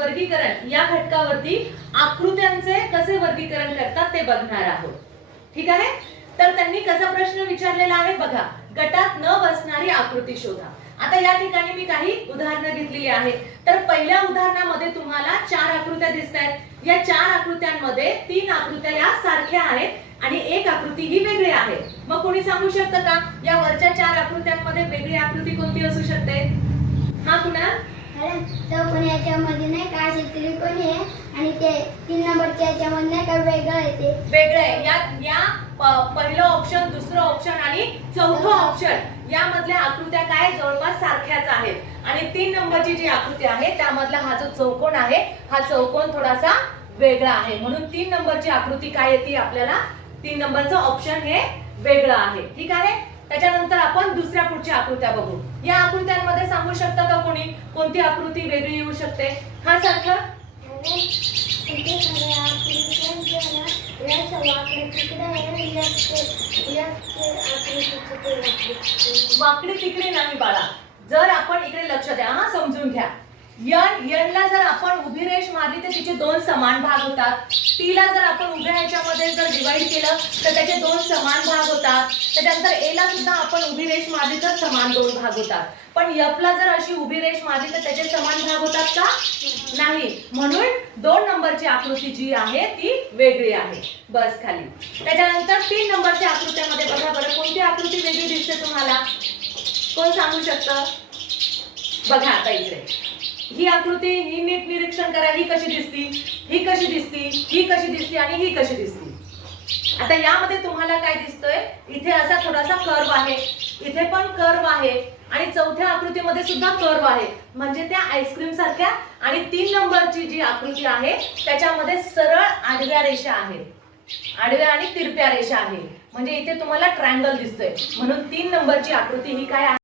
वर्गीकरण या घटकावरती आकृत्यांचे कसे वर्गीकरण करतात ते बघणार आहोत. ठीक आहे. तर त्यांनी कसा प्रश्न विचारलेला आहे बघा. गटात न बसणारी आकृती शोधा. आता या ठिकाणी मी काही उदाहरणं घेतलेली आहेत. तर पहिल्या उदाहरणामध्ये तुम्हाला 4 आकृत्या दिसतायत. या 4 आकृत्यांमध्ये 3 आकृत्या या सारख्या आहेत आणि एक आकृती ही वेगळी आहे. मग कोणी सांगू शकतं का या वरच्या 4 आकृत्यांमध्ये वेगळी आकृती कोणती असू शकते? हा कुणाल? चौकोन याच्यामध्ये नाही का असे त्रिकोणी आहे आणि ते 3 नंबरच्या याच्यामध्ये नाही का वेगळं आहे ते वेगळं आहे. या पहिलं ऑप्शन, दुसरं ऑप्शन आणि चौथं ऑप्शन यामधल्या आकृत्या काय जवळपास सारख्याच आहेत आणि 3 नंबरची जी आकृती आहे त्यामधला हा जो चौकोन आहे हा चौकोन थोडासा वेगळा आहे. म्हणून 3 नंबरची आकृती काय येते आपल्याला? 3 नंबरचं ऑप्शन हे वेगळं आहे. ठीक आहे. त्याच्यानंतर आपण दुसऱ्या पुढच्या आकृत्या बघू. या आकृत्यांमध्ये सांगू शकता का कोणी कोणती आकृती वेगळी येऊ शकते? हा सारखं वाकडी तिकडे नाही बाळा. जर आपण इकडे लक्ष द्या, हा समजून घ्या. ला जर आपण उभी रेष मारली तर तिचे 2 समान भाग होतात. टीला जर आपण उभ्या ह्याच्यामध्ये जर डिवाइड केलं तर त्याचे 2 समान भाग होतात. त्याच्यानंतर एला सुद्धा आपण उभी रेष मारली तर समान 2 भाग होतात. पण ला जर अशी उभी रेष मारली तर त्याचे समान भाग होतात का? नाही. म्हणून 2 नंबरची आकृती जी आहे ती वेगळी आहे. बस खाली. त्याच्यानंतर 3 नंबरच्या आकृत्यामध्ये बघा बरं कोणती आकृती वेगळी दिसते तुम्हाला? कोण सांगू शकतं? बघा आता इकडे ही आकृती, ही नीट निरीक्षण करा. ही कशी दिसती, ही कशी दिसती, ही कशी दिसती आणि ही कशी दिसती. आता यामध्ये तुम्हाला काय दिसतोय? इथे असा थोडासा कर्व आहे, इथे पण कर्व आहे आणि चौथ्या आकृतीमध्ये सुद्धा कर्व आहे. म्हणजे त्या आईस्क्रीम सारख्या. आणि 3 नंबरची जी आकृती आहे त्याच्यामध्ये सरळ आडव्या रेषा आहेत, आडव्या आणि तिरप्या रेषा आहे. म्हणजे इथे तुम्हाला ट्रायंगल दिसतोय. म्हणून 3 नंबरची आकृती ही काय आहे?